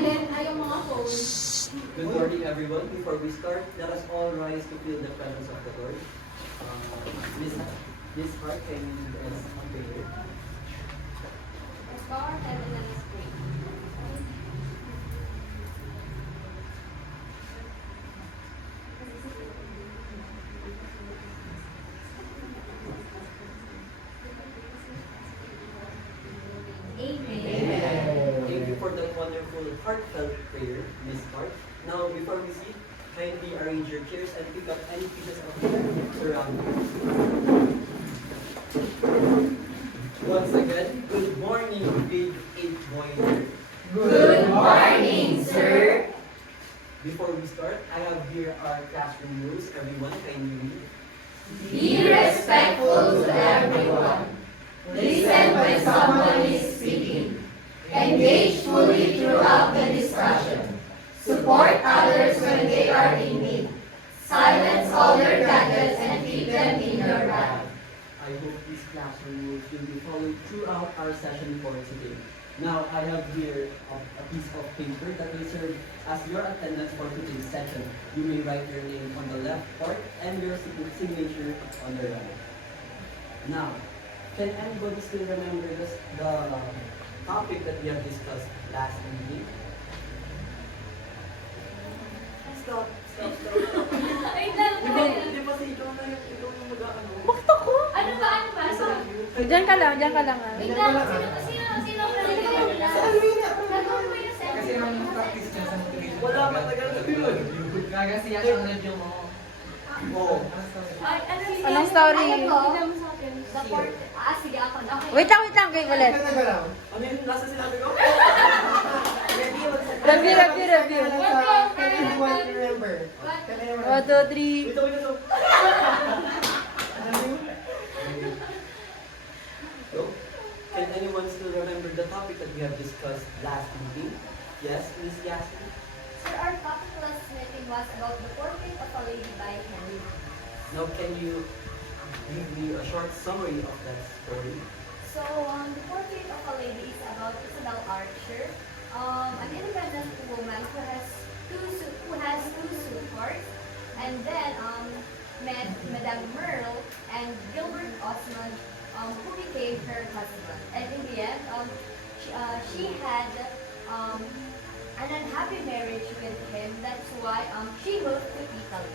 Good morning, everyone. Before we start, let us all rise to feel the presence of the Lord. Miss Hart, can you lead us on prayer? Thank you for that wonderful, heartfelt prayer, Miss Hart. Now, before we sit, kindly arrange your chairs and pick up any pieces of paper around you. Once again, good morning, big 8 boy. Good morning, sir. Before we start, I have here our classroom rules. Everyone, kindly read. Be respectful to everyone. Listen when someone is speaking. Engage fully throughout the discussion. Support others when they are in need. Silence all your gadgets and keep them in your bag. I hope these classroom rules will be followed throughout our session for today. Now, I have here a piece of paper that will serve as your attendance for today's session. You may write your name on the left part and your signature on the right. Now, can anybody still remember the topic that we have discussed last evening? Stop. Di ba si ikaw na yung mag-ano? Bakit ako? Ano ba? Diyan ka lang ah. Wait lang, sino? Kasi ang practice niya sa motivation. Wala pa tagal na yun. Gagasiya siyang review mo. Oo. Anong story? Sige ako na. Wait lang, kay ulit. Ano yun? Nasa sinabi ko? Review. Can anyone remember? 1, 2, 3. Wait. So, can anyone still remember the topic that we have discussed last meeting? Yes, Miss Yasmin? Sir, our topic last meeting was about the portrait of a lady by Henry. Now, can you give me a short summary of that story? So, the portrait of a lady is about Isabel Archer, an independent woman who has two suitors, and then met Madame Merle and Gilbert Osmond, who became her husband. And in the end, she had an unhappy marriage with him. That's why she moved to Italy.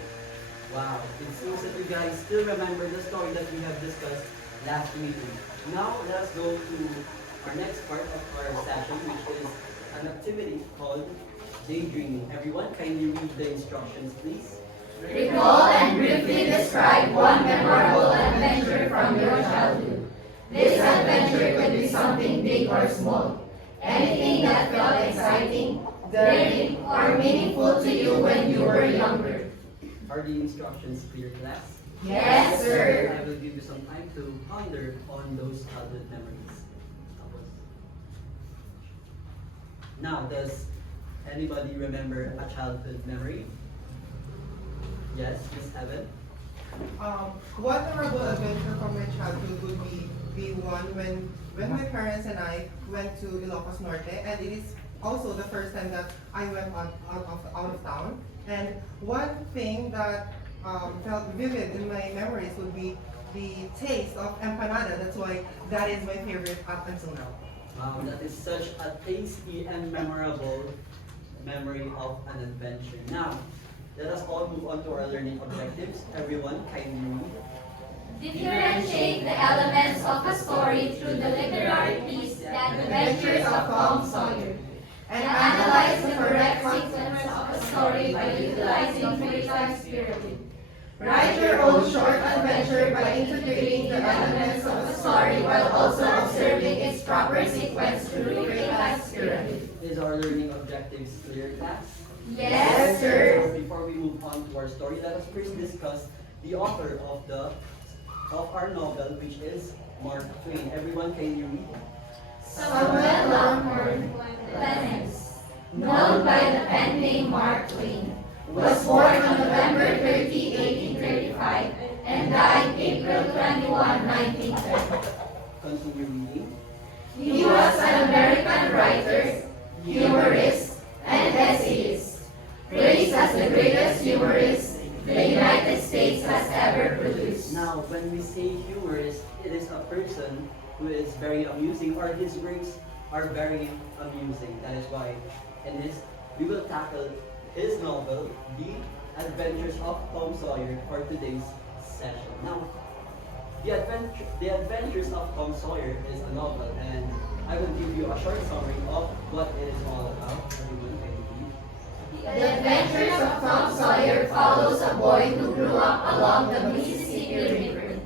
Wow, it seems that you guys still remember the story that we have discussed last meeting. Now, let us go to our next part of our session, which is an activity called daydreaming. Everyone, kindly read the instructions, please. Recall and briefly describe one memorable adventure from your childhood. This adventure could be something big or small. Anything that felt exciting, daring, or meaningful to you when you were younger. Are the instructions clear, class? Yes, sir. I will give you some time to ponder on those childhood memories. Now, does anybody remember a childhood memory? Yes, Miss Heaven? One memorable adventure from my childhood would be the one when my parents and I went to Ilocos Norte, and it is also the first time that I went out of town. And one thing that felt vivid in my memories would be the taste of empanada. That's why that is my favorite up until now. Wow, that is such a tasty and memorable memory of an adventure. Now, let us all move on to our learning objectives. Everyone, kindly read. Differentiate the elements of a story through the literary piece, The Adventures of Tom Sawyer, and analyze the correct sequence of a story by utilizing three-times pyramid. Write your own short adventure by integrating the elements of a story while also observing its proper sequence through three-times pyramid. Is our learning objectives clear, class? Yes, sir. Before we move on to our story, let us first discuss the author of our novel, which is Mark Twain. Everyone, can you read? Samuel Langhorne Clemens, known by the pen name Mark Twain, was born on November 30, 1835, and died April 21, 1910. Continue reading. He was an American writer, humorist, who is very amusing, or his works are very amusing. That is why in this we will tackle his novel, The Adventures of Tom Sawyer, for today's session. Now, The Adventures of Tom Sawyer is a novel, and I will give you a short summary of what it is all about. Everyone can read. The Adventures of Tom Sawyer follows a boy who grew up along the Mississippi River.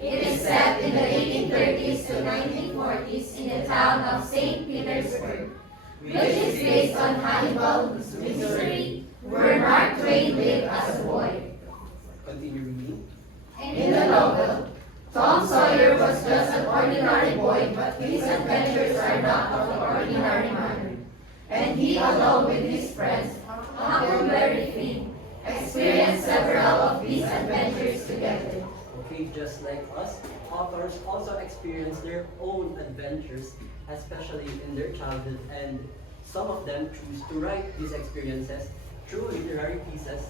It is set in the 1830s to 1940s in the town of St. Petersburg, which is based on Hannibal, Missouri, where Mark Twain lived as a boy. Continue reading. In the novel, Tom Sawyer was just an ordinary boy, but his adventures are not of the ordinary manner. And he, along with his friends, Huckleberry Finn, experienced several of these adventures together. Okay, just like us, authors also experience their own adventures, especially in their childhood, and some of them choose to write these experiences through literary pieces,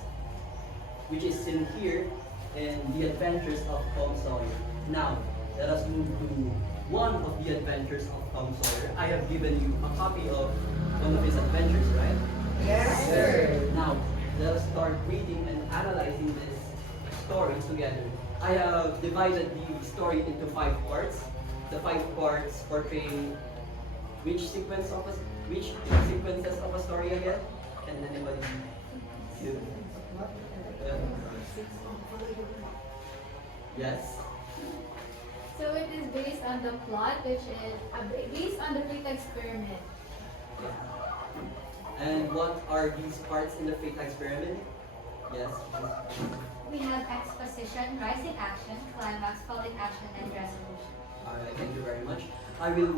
which is seen here in The Adventures of Tom Sawyer. Now, let us move to one of the adventures of Tom Sawyer. I have given you a copy of one of his adventures, right? Yes, sir. Now, let us start reading and analyzing this story together. I have divided the story into 5 parts. The 5 parts portraying which sequences of a story again? Can anybody do? Yes. So it is based on the plot, which is based on the fate experiment. And what are these parts in the fate experiment? Yes. We have exposition, rising action, climax, falling action, and resolution. Alright, thank you very much. I will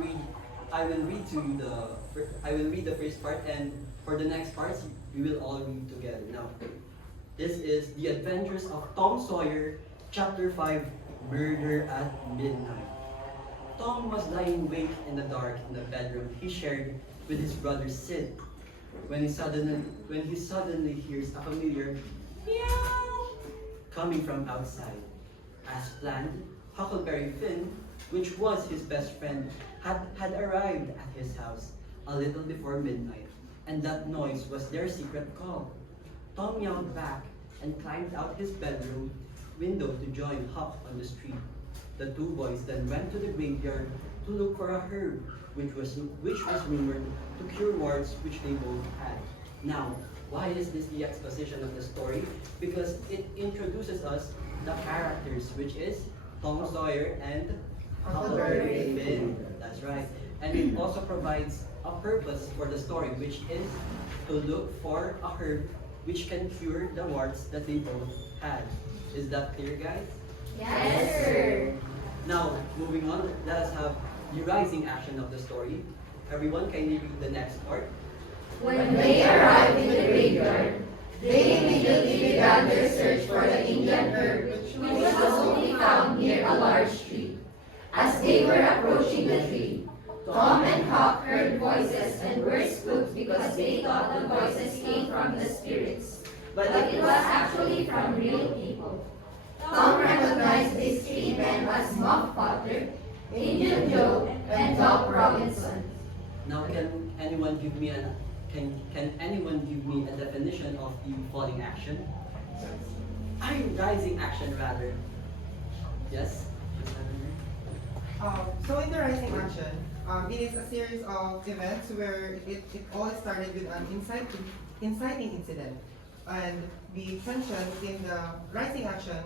read the first part, and for the next parts we will all read together. Now, this is The Adventures of Tom Sawyer, Chapter 5, Murder at Midnight. Tom was lying awake in the dark in the bedroom he shared with his brother Sid when he suddenly hears a familiar meow coming from outside. As planned, Huckleberry Finn, which was his best friend, had arrived at his house a little before midnight, and that noise was their secret call. Tom yelled back and climbed out his bedroom window to join Huck on the street. The two boys then went to the graveyard to look for a herb, which was rumored to cure warts which they both had. Now, why is this the exposition of the story? Because it introduces us the characters, which is Tom Sawyer and Huckleberry Finn. That's right. And it also provides a purpose for the story, which is to look for a herb which can cure the warts that they both had. Is that clear, guys? Yes, sir. Now, moving on, let us have the rising action of the story. Everyone, can you read the next part? When they arrived in the graveyard, they immediately began their search for the Indian herb, which was only found near a large tree. As they were approaching the tree, Tom and Huck heard voices and were spooked because they thought the voices came from the spirits, but it was actually from real people. Tom recognized these 3 men as Muff Potter, Indian Joe, and Doc Robinson. Now, can anyone give me a definition of the falling action? Rising action, rather. Yes. So in the rising action, it is a series of events where it all started with an inciting incident, and the tension in the rising action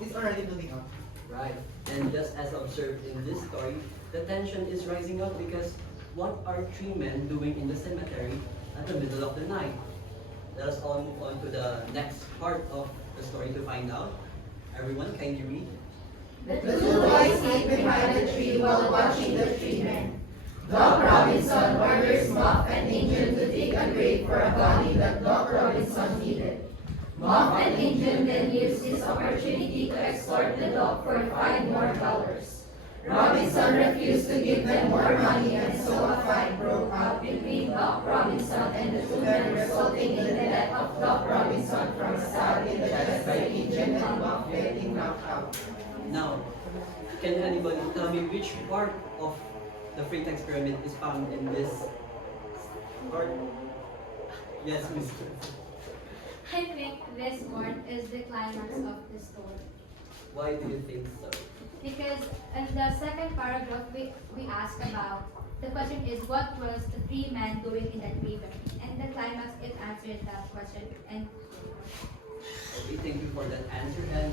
is already building up. Right. And just as observed in this story, the tension is rising up because what are 3 men doing in the cemetery at the middle of the night? Let us all move on to the next part of the story to find out. Everyone, can you read? The 2 boys hid behind the tree while watching the 3 men. Doc Robinson orders Muff and Injun to dig a grave for a body that Doc Robinson needed. Muff and Injun then used this opportunity to extort the dog for $5 more. Robinson refused to give them more money, and so a fight broke out between Doc Robinson and the 2 men, resulting in the death of Doc Robinson from a stab in the chest by Injun and Muff getting knocked out. Now, Can anybody tell me which part of the Freight experiment is found in this part? Yes, Mr. I think this part is the climax of the story. Why do you think so? Because in the second paragraph, we ask about, the question is, what was the three men doing in that river? And the climax, it answers that question. And Okay, thank you for that answer. And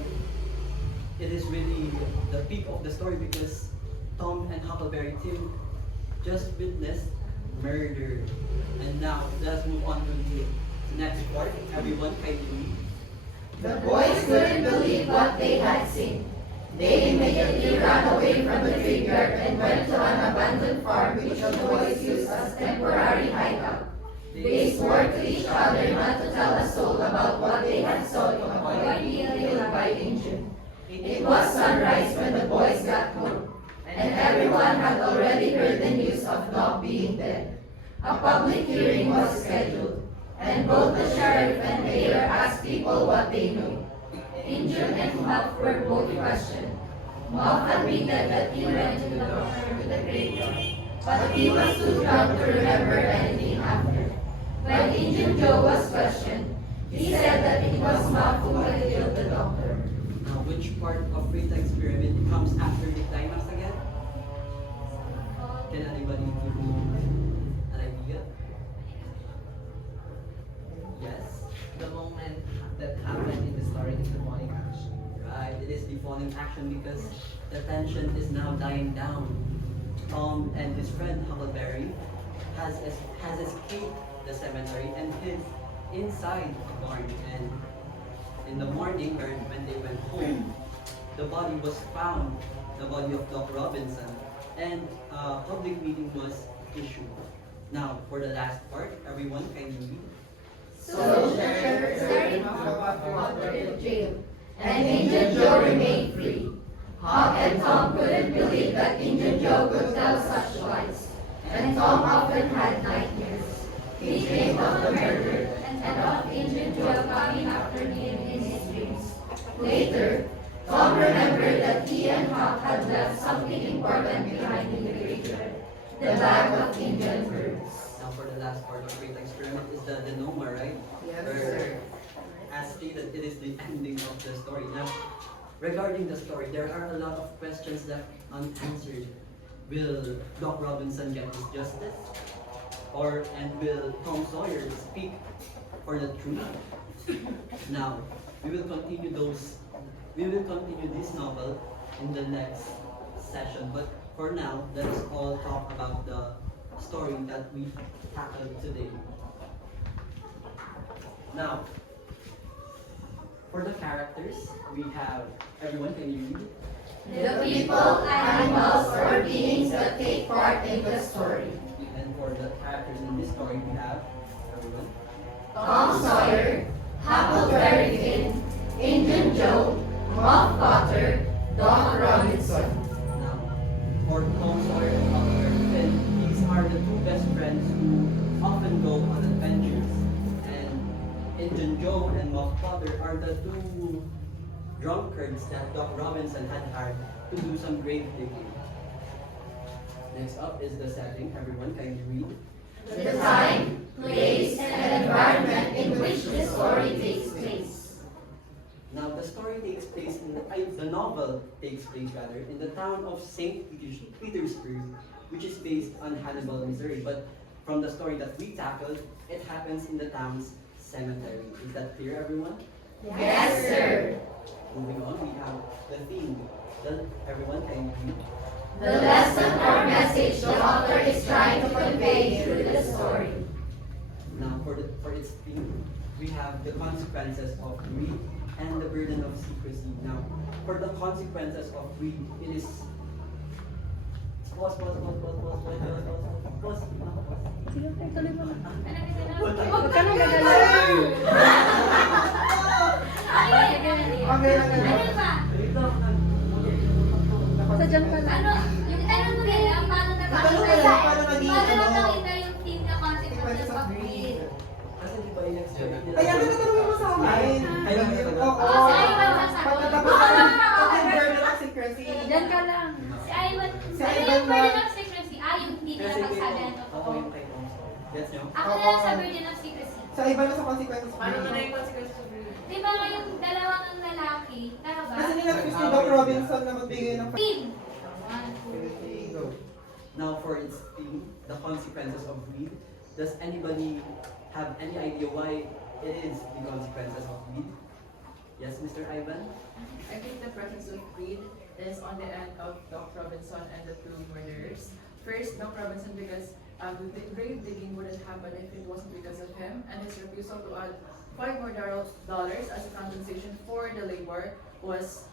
it is really the peak of the story because Tom and Huckleberry Tim just witnessed murder. And now, let's move on to the next part. Everyone, kindly read. The boys couldn't believe what they had seen. They immediately ran away from the graveyard and went to an abandoned farm which the boys used as temporary hideout. They swore to each other not to tell a soul about what they had saw in a boy being killed by Injun. It was sunrise when the boys got home, and everyone had already heard the news of Doc being dead. A public hearing was scheduled, and both the sheriff and mayor asked people what they knew. Injun and Muff were both questioned. Muff admitted that he went to the doctor to the graveyard, but he was too drunk to remember anything after. When Injun Joe was questioned, he said that it was Muff who had killed the doctor. Now, which part of Freight experiment comes after the climax again? Can anybody give me an idea? Yes? The moment that happened in the story is the morning action. Right, it is the falling action because the tension is now dying down. Tom and his friend Huckleberry has escaped the cemetery and hid inside the barn. And in the morning, or when they went home, the body was found, the body of Doc Robinson, and a public meeting was issued. Now, for the last part, everyone can read. So the sheriff started Huck in jail, and Injun Joe remained free. Huck and Tom couldn't believe that Injun Joe could tell such lies, and Tom often had nightmares. He dreamed of the murder and of Injun Joe coming after him in his dreams. Later, Tom remembered that he and Huck had left something important behind in the graveyard, the bag of Indian herbs. Now, for the last part of the Great Experiment is the denouement, right? Yes, Where, sir. as stated, it is the ending of the story. Now, regarding the story, there are a lot of questions left unanswered. Will Doc Robinson get his justice? And will Tom Sawyer speak for the truth? Now, we will continue this novel in the next session. But for now, let us all talk about the story that we tackled today. Now, for the characters, we have, everyone can you read? The people, animals, or beings that take part in the story. And for the characters in this story, we have, everyone? Tom Sawyer, Huckleberry Finn, Injun Joe, Muff Potter, Doc Robinson. Now, for Tom Sawyer and Huckleberry Finn, these are the two best friends who often go on adventures. And Injun Joe and Muff Potter are the two drunkards that Doc Robinson had hired to do some grave digging. Next up is the setting. Everyone, can you read? The time, place, and environment in which the story takes place. Now, the story takes place the novel takes place rather in the town of St. Petersburg, which is based on Hannibal, Missouri. But from the story that we tackled, it happens in the town's cemetery. Is that clear, everyone? Yes, sir. Moving on, we have the theme. Everyone, can you read? The lesson or message the author is trying to convey through the story. Now, for its theme, we have the consequences of greed and the burden of secrecy. Now, for the consequences of greed, it is pause. Sige, tuloy mo na. Huwag ka nang gagalaw. Okay lang yan. Sadyan ka lang. Ano mo nila, paano Natanong ka lang, paano naging ano? nakita yung team na consequences of greed? Kasi di ba yung expect nila? Kaya natanong mo sa amin. Ay, Oo. Oh, sa iyo ang sasagot. Pagkatapos ng burden of secrecy. Diyan ka lang. napagsabihan ko Oo, po. yung kay Tom Sawyer. Gets nyo? Ako na lang sa Virgin of Secrecy. Sa iba na sa consequences of Paano Greed. na yung consequences of greed? Di ba nga yung dalawang ng lalaki, tama ba? Kasi nila-twist ni Doc Robinson na magbigay ng Team! Go. Now for its theme, the consequences of greed. Does anybody have any idea why it is the consequences of greed? Yes, Mr. Ivan? I think the presence of greed is on the end of Doc Robinson and the two murderers. First, Doc Robinson, because the grave digging wouldn't happen if it wasn't because of him, and his refusal to add $5 more as a compensation for the labor was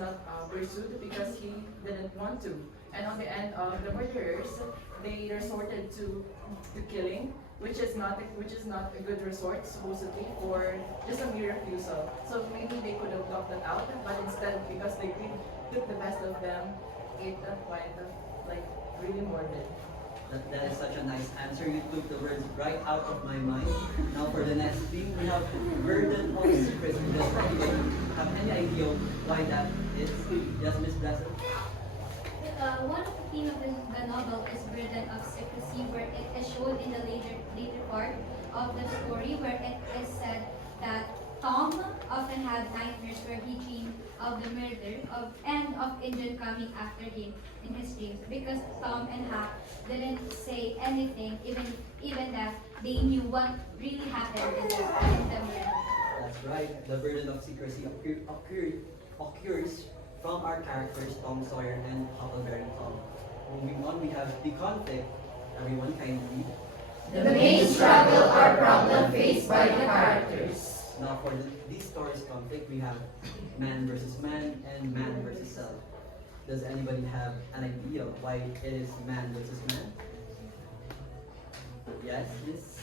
not pursued because he didn't want to. And on the end of the murderers, they resorted to killing, which is not a good resort supposedly for just a mere refusal. So maybe they could have blocked that out, but instead, because they really took the best of them, it went like really morbid. That is such a nice answer. You took the words right out of my mind. Now for the next theme, we have burden of secrecy. Does anybody have any idea why that is? Yes, Miss Blessing? One of the theme of the novel is burden of secrecy, where it is shown in the later part of the story, where it is said that Tom often had nightmares where he dreamed of the murder and of Indian coming after him in his dreams, because Tom and Hap didn't say anything, even that they knew what really happened in the murder. That's right. The burden of secrecy occurs from our characters, Tom Sawyer and Huckleberry Tom. Moving on, we have the conflict. Everyone kindly read. The main struggle or problem faced by the characters. Now for this story's conflict, we have man versus man and man versus self. Does anybody have an idea why it is man versus man? Yes, Miss?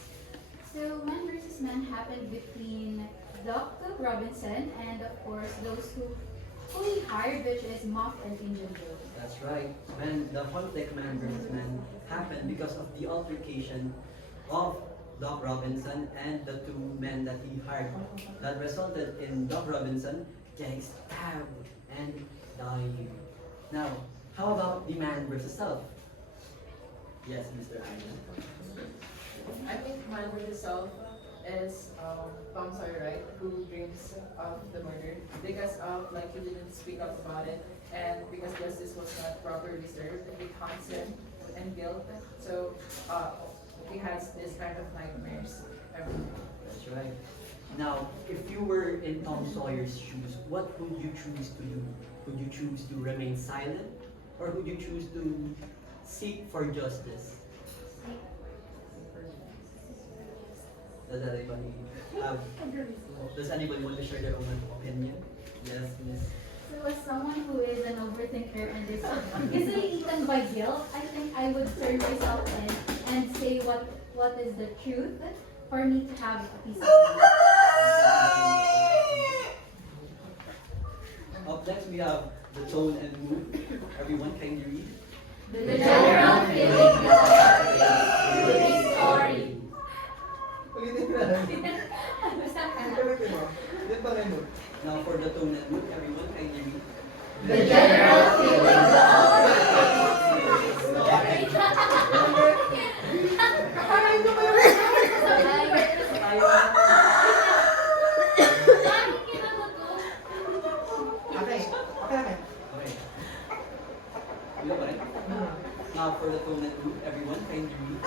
So, man versus man happened between Dr. Robinson and, of course, those who he hired, which is Mock and Indian Joe. That's right. And the conflict man versus man happened because of the altercation of Doc Robinson and the two men that he hired. That resulted in Doc Robinson getting stabbed and dying. Now, how about the man versus self? Yes, Mr. Ivan. I think man versus self is Tom Sawyer, right? Who dreams of the murder because of like he didn't speak up about it, and because justice was not properly served, it haunts him and guilt. So he has this kind of nightmares every day. That's right. Now, if you were in Tom Sawyer's shoes, what would you choose to do? Would you choose to remain silent, or would you choose to seek for justice? Does anybody have? Does anybody want to share their own opinion? Yes, Miss. So, as someone who is an overthinker and is easily eaten by guilt, I think I would turn myself in and say what is the truth for me to have a peace of mind. Up next, we have the tone and mood. Everyone, can you read? The general feeling of the story. Ulitin mo na. Ulitin mo. Yan pa rin mo. Now, for the tone and mood, everyone, can you read? The general feeling of the story. Kakain nyo kayo. Okay. Okay. Wala ba rin? Now, for the tone and mood, everyone, can you read?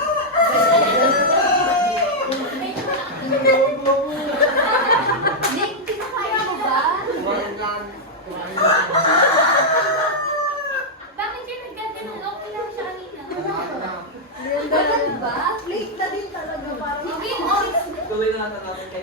Nick, kinakaya mo ba? Bakit kayo nagkaganon? Okay lang siya kanina. Ganun ba? Late na din talaga para Okay, on. Tuloy na natin kay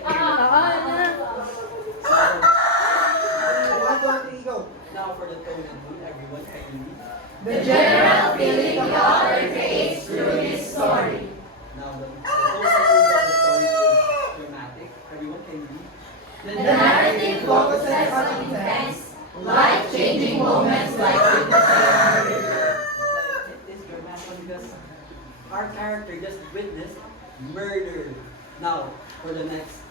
One, two, three, go. Now, for the tone and mood, everyone, can you read? The general feeling the author creates through his story. Now, the tone and mood of the story is dramatic. Everyone, can you read? The narrative focuses on intense, life-changing moments like witnessing a murder. It is dramatic because our character just witnessed murder. Now, for the next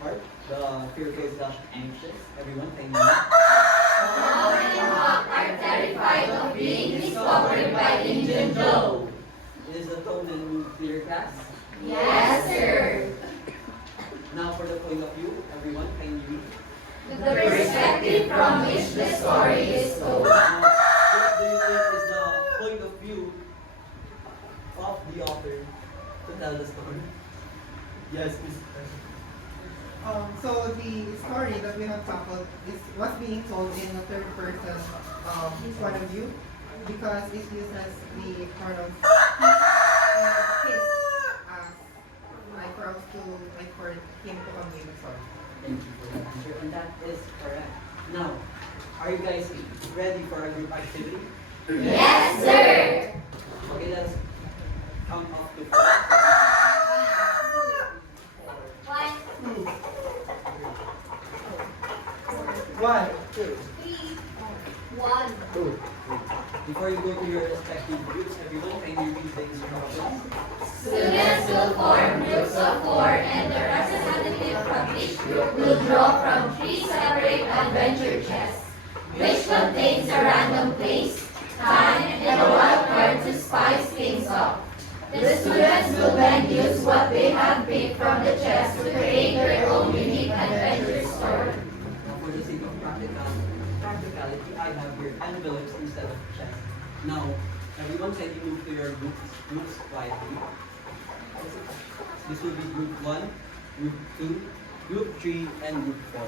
part, the fearful/anxious. Everyone, can you read? Tom and Hawk are terrified of being discovered by Indian Joe. microphone and move clear class? Yes, sir. Now for the point of view, everyone, can you read? The perspective from which the story is told. Now, what do you think is the point of view of the author to tell the story? Yes, please. So the story that we have tackled is was being told in the third person point of view because it uses the pronoun he and his as like for us to like for him to convey the story. Thank you for that answer, and that is correct. Now, are you guys ready for a group activity? Yes, sir. Okay, let's count off to 4. One, 1, 2, 3, 1. 2. Before you go to your respective groups, everyone, can you read the instructions? Students will form groups of 4 and the representative from each group will draw from 3 separate adventure chests, which contains a random place, time, and a wild card to spice things up. The students will then use what they have picked from the chest to create their own unique adventure story. For the sake of practicality, I have here envelopes instead of chests. Now, everyone, can you move to your groups quietly? This will be group 1, group 2, group 3, and group 4.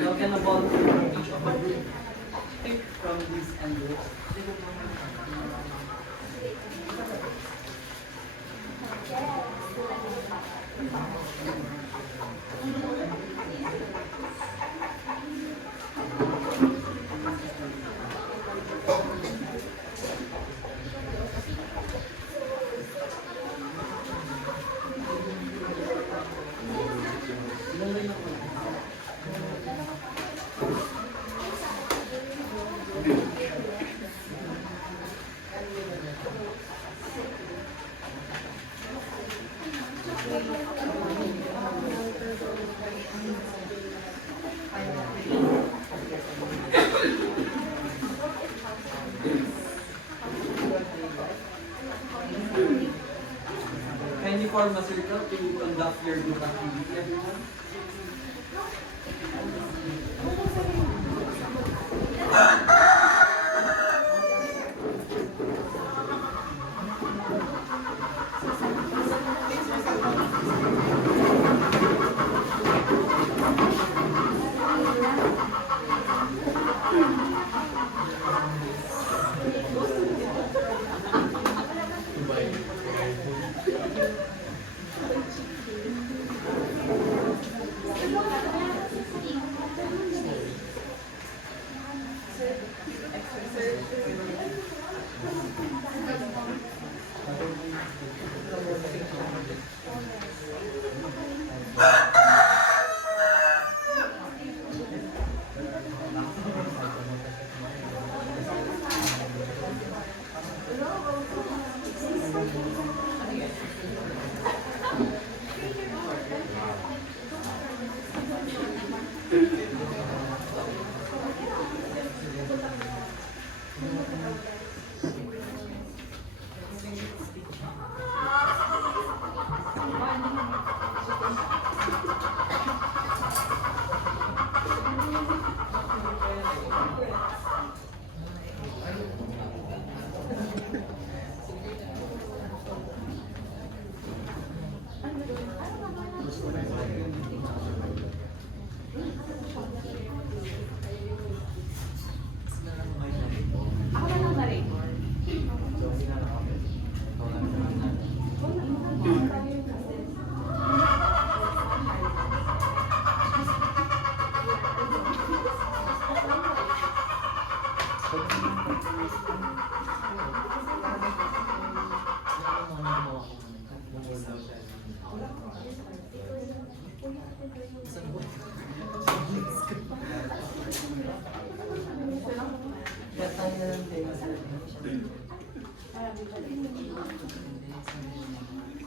Now, can a volunteer from each of the group pick from these envelopes? Can you form a circle to conduct your group activity, everyone?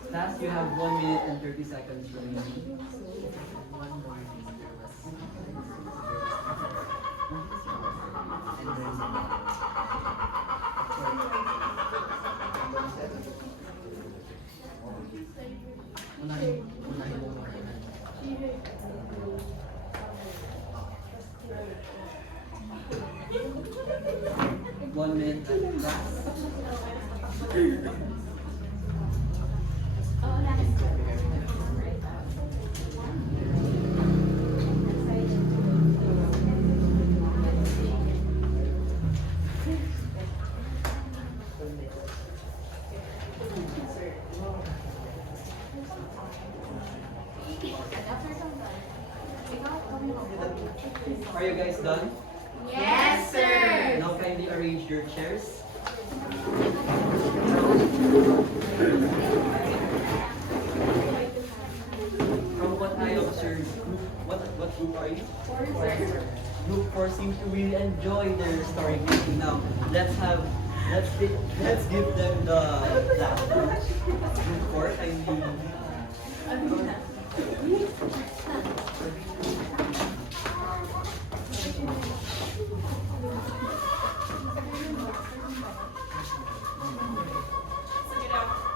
Class, you have 1 minute and 30 seconds remaining. One morning there was unahin mo muna. 1 minute and class. Are you guys done? Yes, sir. Now kindly arrange your chairs. From what I observed, what group are you? Group 4 seems to really enjoy their story making. Now let's give them the last group 4 kindly.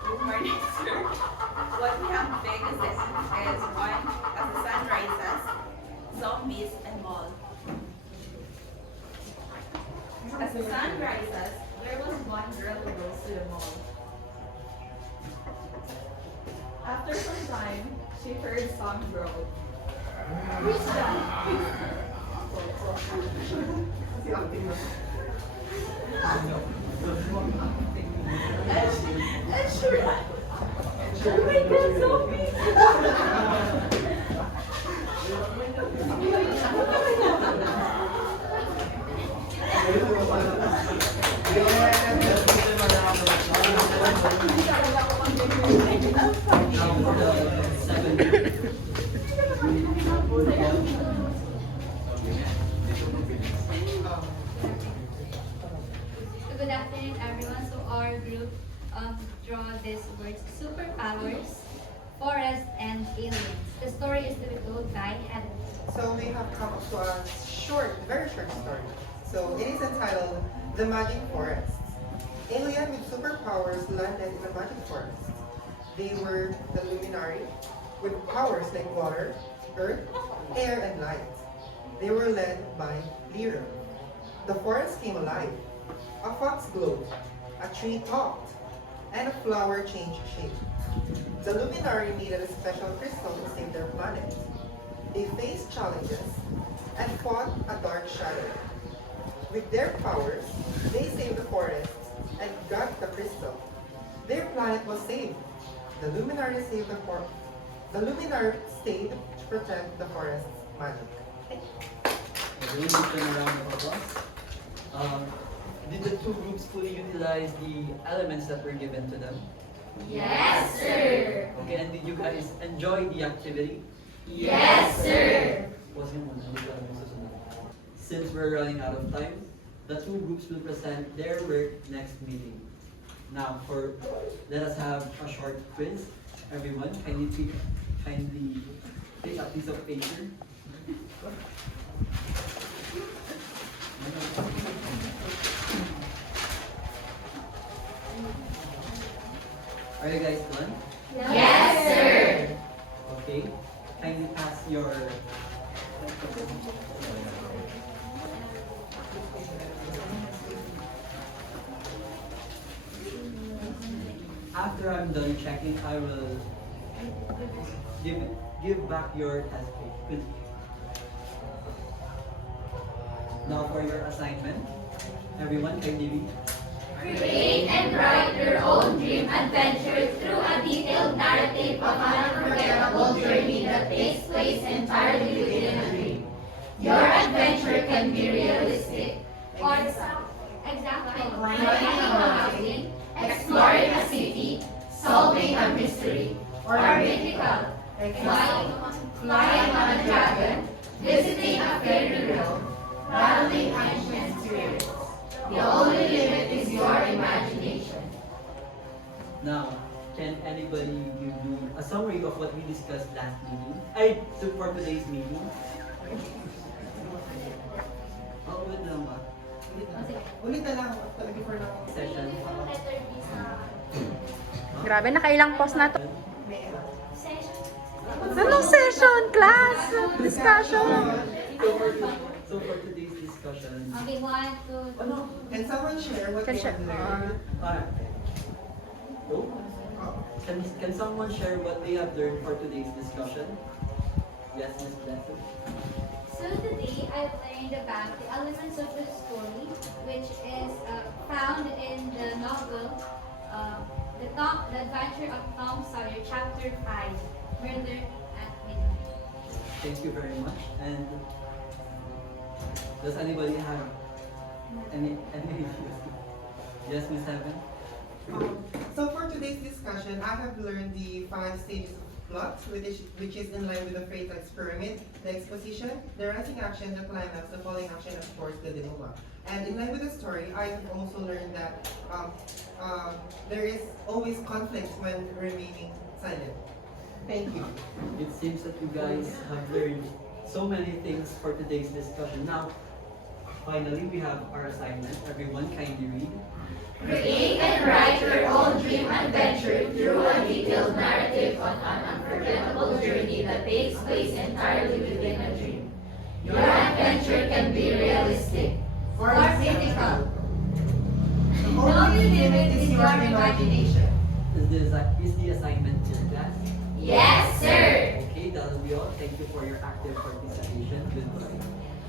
Good morning, sir. What we have big is this, is one, as the sun rises, zombies and mall. As the sun rises, there was one girl who goes to the mall. After some time, she heard some girl. Who's that? And she ran. Oh my God, zombies! Now for the 7 group. Good afternoon, everyone. So our group draw these words: superpowers, forest, and aliens. The story is to be told by Heather. So we have come up to a very short story. So it is entitled The Magic Forests. Alien with superpowers landed in the magic forest. They were the luminary with powers like water, earth, air, and light. They were led by Lyra. The forest came alive. A fox glowed, a tree talked, and a flower changed shape. The luminary needed a special crystal to save their planet. They faced challenges and fought a dark shadow. With their powers, they saved the forests and got the crystal. Their planet was saved. The luminary saved the luminary stayed to protect the forest's magic. Really give them a round of applause. Did the two groups fully utilize the elements that were given to them? Yes, sir. Okay, and did you guys enjoy the activity? Yes, sir. Since we're running out of time, the two groups will present their work next meeting. Now, let us have a short quiz. Everyone, kindly take a piece of paper. Are you guys done? Yes, sir. Okay. Kindly pass your. After I'm done checking, I will give back your test page. Now for your assignment, everyone kindly read. Create and write your own dream adventure through a detailed narrative of an unforgettable journey that takes place entirely within a dream. Your adventure can be realistic, Or exactly, climbing a mountain, exploring a city, solving a mystery, or mythical, like flying on a dragon, visiting a fairy realm, battling ancient spirits. The only limit is your imagination. Now, can anybody give me a summary of what we discussed last meeting? For today's meeting. Oh, ulit na lang ba? Ulit na lang, before na Session. Yung letter B sa Grabe, nakailang post na to. session. Anong session? Class? Discussion? So for today's discussion, Okay, 1, 2, ano? Can someone share what Can they have share. learned? Oh? Can someone share what they have learned for today's discussion? Yes, Ms. Blessing. So today I learned about the elements of the story, which is found in the novel The Adventure of Tom Sawyer, Chapter 5, Murder at Midnight. Thank you very much. And does anybody have any issues? Yes, Ms. Heaven? So for today's discussion, I have learned the 5 stages of plot, which is in line with the Freytag's pyramid, the exposition, the rising action, the climax, the falling action, and of course the denouement. And in line with the story, I have also learned that there is always conflict when remaining silent. Thank you. It seems that you guys have learned so many things for today's discussion. Now, finally, we have our assignment. Everyone kindly read. Create and write your own dream adventure through a detailed narrative on an unforgettable journey that takes place entirely within a dream. Your adventure can be realistic or mythical. The only limit is your imagination. Is the assignment clear, class? Yes, sir! Okay, that'll be all. Thank you for your active participation. Goodbye.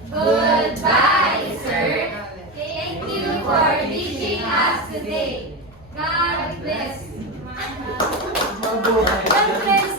Goodbye, sir! Thank Thank you for teaching us today. God bless. Mabuhay. God bless